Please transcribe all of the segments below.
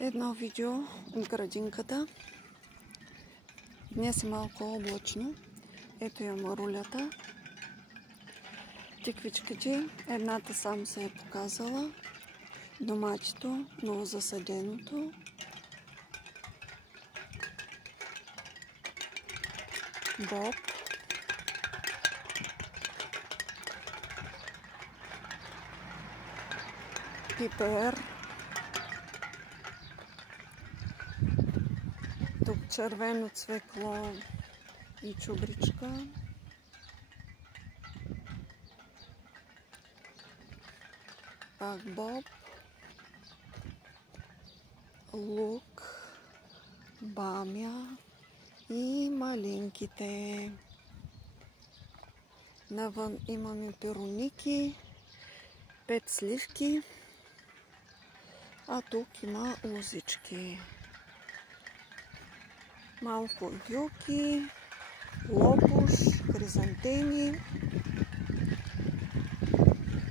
Едно видео от градинката. Днес е малко облачно. Ето я марулята. Тиквичките. Едната само се е показала. Доматито, новозасаденото. Боб. Пипер. Тук червено цвекло и чубричка. Пак боб. Лук. Бамя. И маленьките. Навън имаме перуники. 5 сливки. А тук има лозички. Малко юки, лопуш, хризантеми.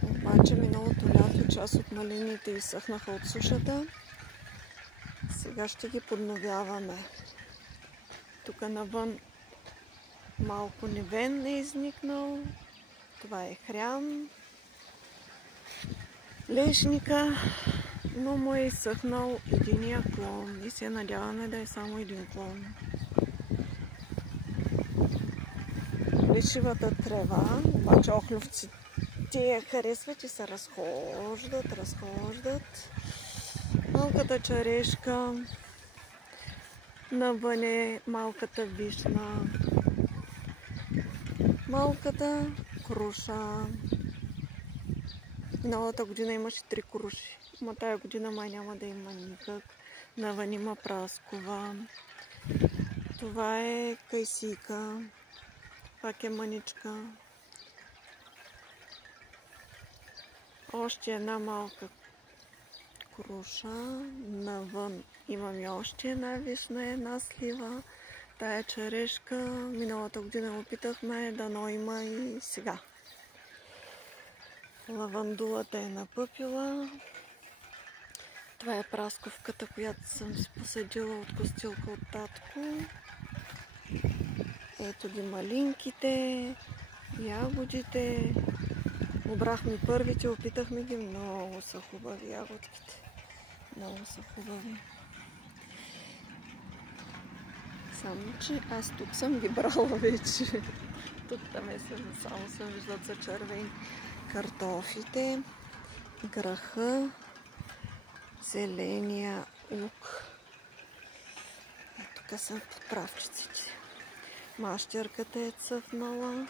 Обаче миналото лято част от малините изсъхнаха от сушата. Сега ще ги подновяваме. Тук навън малко невен е изникнал. Това е хрян. Лешника, но му е изсъхнал единия клон и се надяваме да е само един клон. Лешивата трева, обаче охлювците я харесват и се разхождат. Малката черешка, навън е малката вишна, малката круша. Миналата година имаше 3 круши, но тая година май няма да има никак. Навън има праскова. Това е кайсийка. Пак е мъничка. Още една малка круша. Навън имаме още една вишна, една слива. Тая черешка. Миналата година опитахме, дано има и сега. Лавандулата е напъпила. Това е прасковката, която съм си посадила от костилка от татко. Ето ги малинките, ягодите. Обрахме първите, опитахме ги. Много са хубави ягодките. Много са хубави. Само, че аз тук съм ги брала вече. Тук там само съм виждала за червени. Картофите, граха, зеления лук. Тук са подправчиците. Мащерката е цъфнала.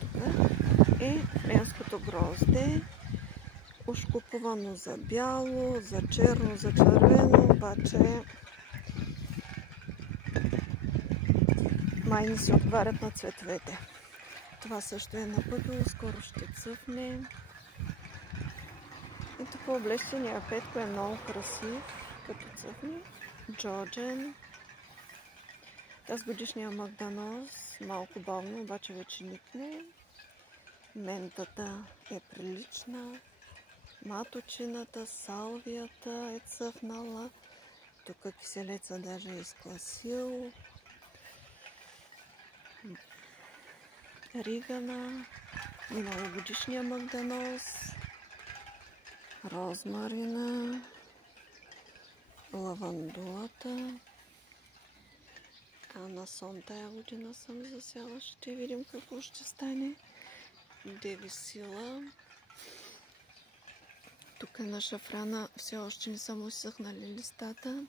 Тук е френското грозде. Уж купувано за бяло, за черно, за червено, обаче май не си отварят на цветовете. Това също е напъпило, скоро ще цъфне. И тук облещения петко е много красив, като цъфне. Джоджен. Тази годишния магданоз, малко бавно, обаче вече никне. Ментата е прилична. Маточината, салвията е цъфнала. Тук киселеца даже е изкласил. Ригана, миналогодишния магданоз, розмарина, лавандулата. Анасон тая година съм засяла. Ще видим какво ще стане. Девисила. Тук на шафрана все още не са му изсъхнали листата.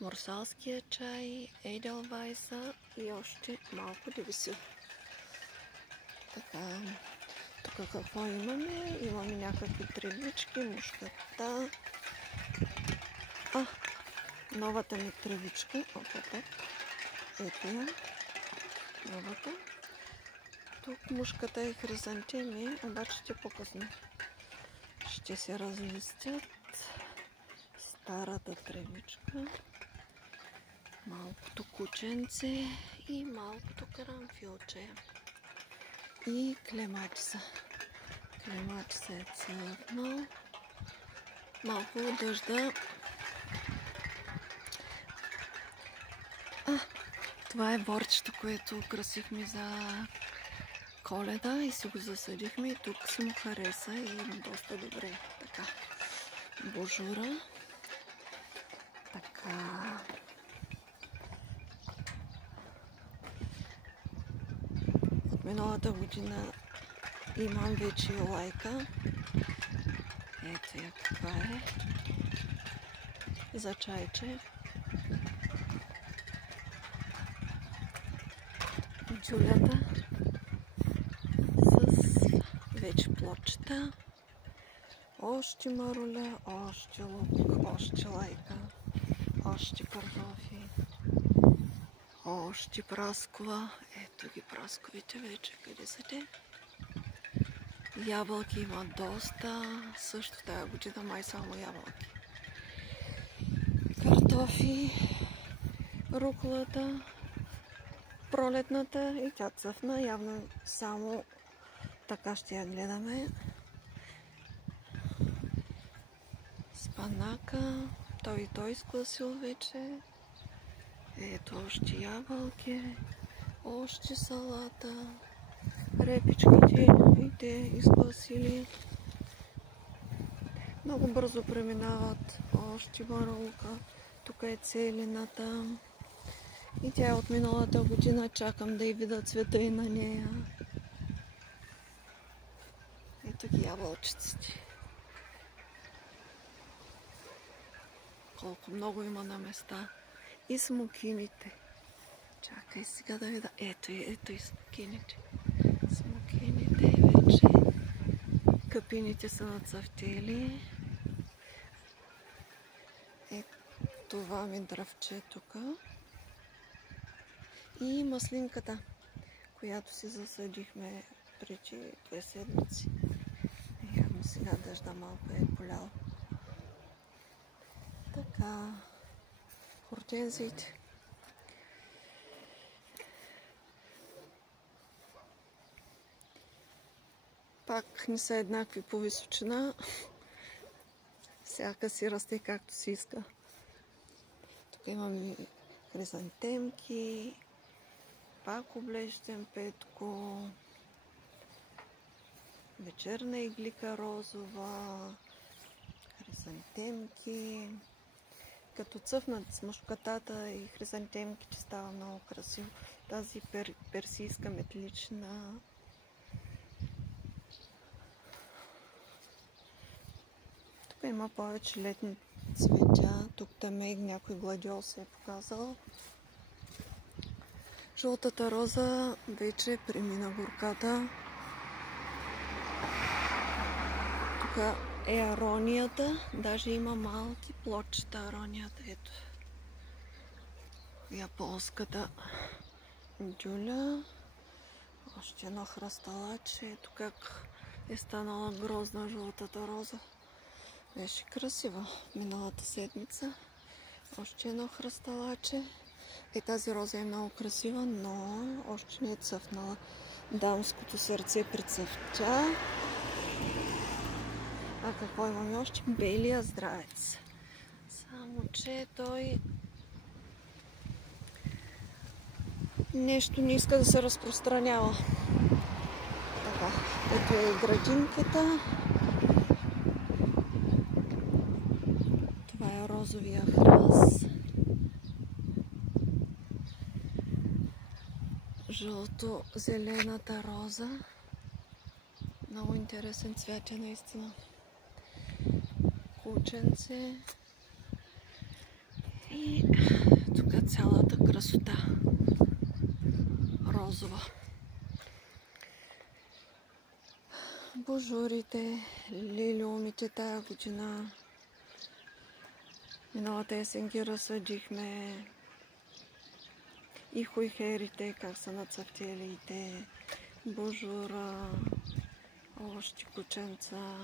Морсалския чай, Ейделвайса и още малко девисил. Така, тук какво имаме? Имаме някакви тревички, мушката. Новата ми тревичка. Ето я. Новата. Тук мушката е хризантеми, обаче ще по-късно ще се разлистят. Старата тревичка. Малкото кученце и малкото карамфилче. И клематиса. Клематиса е цъфнал. Малко от дъжда. Това е борчето, което украсихме за Коледа и си го засадихме. И тук си му хареса и доста добре. Така. Божура. Така. От миналата година имам вече лайка. Ето я каква е. За чайче. Джулята с вече плочета. Още маруля, още лук, още лайка, още картофи, още праскова. Ето ги прасковите вече, къде са те? Ябълки има доста, също тая година май само ябълки. Картофи, руклата, пролетната и тя цъфна, явно само така ще я гледаме. Спанака, той изкласил вече. Ето още ябълки, още салата, репичките и те изкласили. Много бързо преминават. Още марулка, тук е целината. И тя е от миналата година, чакам да й видя цвета и на нея. Ето ги ябълчиците. Колко много има на места. И смокините. Чакай сега да видя. Ето и смокините. Смокините вече. Къпините са нацъфтели. Това ми дръвче тук. И маслинката, която си засадихме преди 2 седмици. Явно сега дъжда малко е полял. Така, хортензиите. Пак не са еднакви по височина. Всяка си расте както си иска. Тук имаме хризантемки, пак облещен петко, вечерна иглика розова, хризантемки. Като цъфнат с мушкатата и хризантемките става много красиво. Тази персийска метлична. Тук има повече летни цветя. Тук там и някой гладиол се е показал. Жълтата роза вече премина горката. Тук е аронията. Даже има малки плочета аронията. Ето. Японската джуля. Още едно хръсталаче. Ето как е станала грозна жълтата роза. Беше красива миналата седмица. Още едно хръсталаче. Тази роза е много красива, но още не е цъфнала. Дамското сърце прицъфтя. А какво имаме още? Белия здравец. Само че той нещо не иска да се разпространява. Така, ето е градинката. Това е розовия храс. Жълто-зелената роза. Много интересен цвят е наистина. Кученце. И тук цялата красота. Розова. Божурите, лилиумите тая година. Миналата есен ги разсъдихме. И хуйхерите, как са нацъфтели и те. Божура. Още кученца.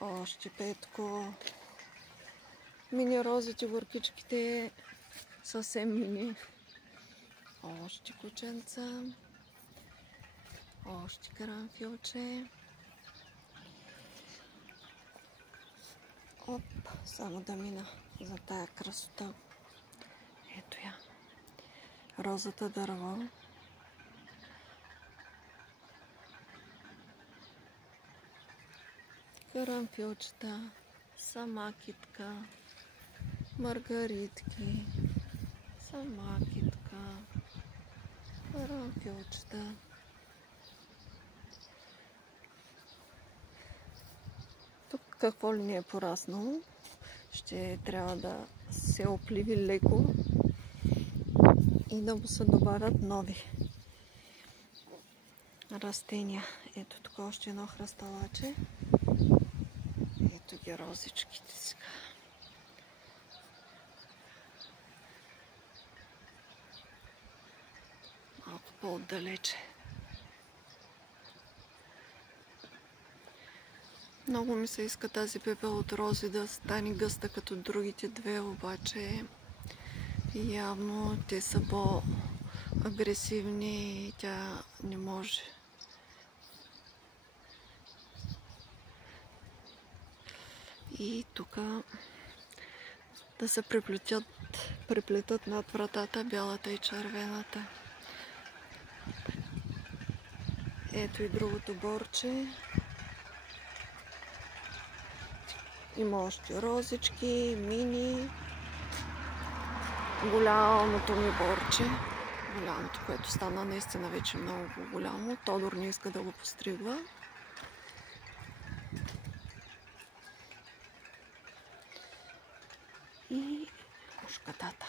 Още петко. Мини розите, горкичките съвсем мини. Още кученца. Още карамфилче. Оп, само да мина за тая красота. Ето я. Розата дърво. Карамфилчета, самакитка, маргаритки, самакитка, карамфилчета. Тук какво ли ни е пораснало? Ще трябва да се опливи леко и да му се добавят нови растения. Ето тук още едно хръсталаче. Ето ги розичките сега. Малко по-отдалече. Много ми се иска тази пепел от рози да стане гъста като другите две, обаче явно те са по-агресивни и тя не може. И тук да се преплетат над вратата бялата и червената. Ето и другото борче. Има още розички, мини. Голямото ми борче. Голямото, което стана наистина вече много голямо. Тодор не иска да го постригва. И мушкатата.